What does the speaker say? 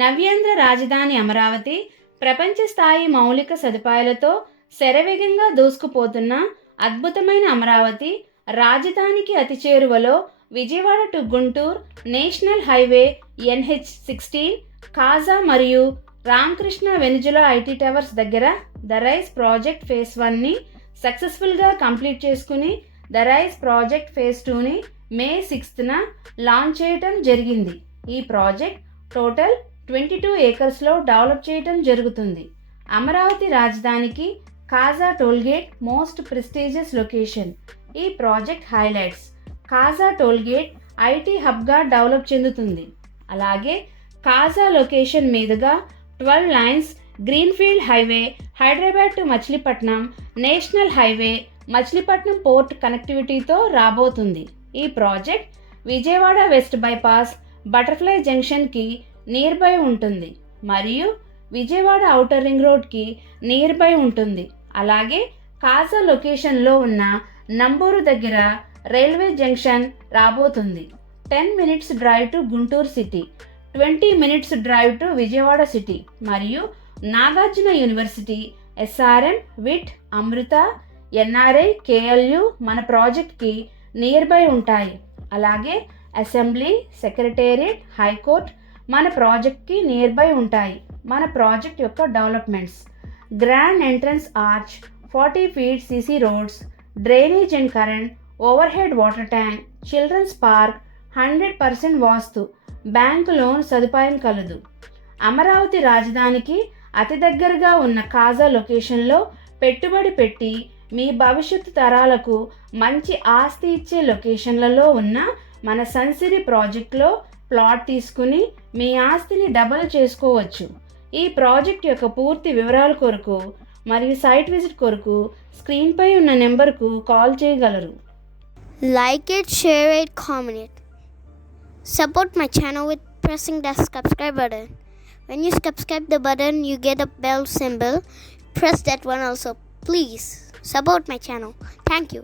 నవ్యాంధ్ర రాజధాని అమరావతి ప్రపంచ స్థాయి మౌలిక సదుపాయాలతో శరవేగంగా దూసుకుపోతున్న అద్భుతమైన అమరావతి రాజధానికి అతి చేరువలో Vijayawada to Guntur national highway NH-16 కాజా మరియు రామకృష్ణ వెనిజులా ఐటీ టవర్స్ దగ్గర ద రైజ్ ప్రాజెక్ట్ ఫేజ్ 1ని సక్సెస్ఫుల్గా కంప్లీట్ చేసుకుని ద రైజ్ ప్రాజెక్ట్ ఫేజ్ 2ని మే 6న లాంచ్ చేయటం జరిగింది. ఈ ప్రాజెక్ట్ టోటల్ 22 ఏకర్స్లో డెవలప్ చేయటం జరుగుతుంది. అమరావతి రాజధానికి Kaza tollgate most prestigious location. ఈ project highlights: Kaza tollgate IT హబ్గా డెవలప్ చెందుతుంది. అలాగే కాజా లొకేషన్ మీదుగా 12 lines greenfield highway Hyderabad to Machilipatnam national highway Machilipatnam port కనెక్టివిటీతో రాబోతుంది. ఈ project Vijayawada west bypass butterfly జంక్షన్కి నియర్ బై ఉంటుంది మరియు విజయవాడ ఔటర్ రింగ్ రోడ్కి నియర్ బై ఉంటుంది. అలాగే కాజా లొకేషన్లో ఉన్న నంబూరు దగ్గర రైల్వే జంక్షన్ రాబోతుంది. 10 minutes drive to Guntur city, 20 minutes drive to Vijayawada city మరియు నాగార్జున యూనివర్సిటీ, SRM, విట్, అమృత, NRI, KLU మన ప్రాజెక్ట్కి నియర్ బై ఉంటాయి. అలాగే అసెంబ్లీ, సెక్రటేరియట్, హైకోర్ట్ మన ప్రాజెక్ట్కి నియర్ బై ఉంటాయి. మన ప్రాజెక్ట్ యొక్క developments: grand entrance arch, 40 feet CC roads, drainage and current, overhead water tank, children's park, 100% vastu, bank loan సదుపాయం కలదు. అమరావతి రాజధానికి అతి దగ్గరగా ఉన్న కాజా లొకేషన్లో పెట్టుబడి పెట్టి మీ భవిష్యత్తు తరాలకు మంచి ఆస్తి ఇచ్చే లొకేషన్లలో ఉన్న మన సన్సిరీ ప్రాజెక్ట్లో ప్లాట్ తీసుకుని మీ ఆస్తిని డబల్ చేసుకోవచ్చు. ఈ ప్రాజెక్ట్ యొక్క పూర్తి వివరాల కొరకు మరియు సైట్ విజిట్ కొరకు స్క్రీన్పై ఉన్న నెంబర్కు కాల్ చేయగలరు. Like it, share it, comment it. Support my channel with pressing the subscribe button. When you subscribe the button, you get a bell symbol. Press that one also. Please support my channel. Thank you.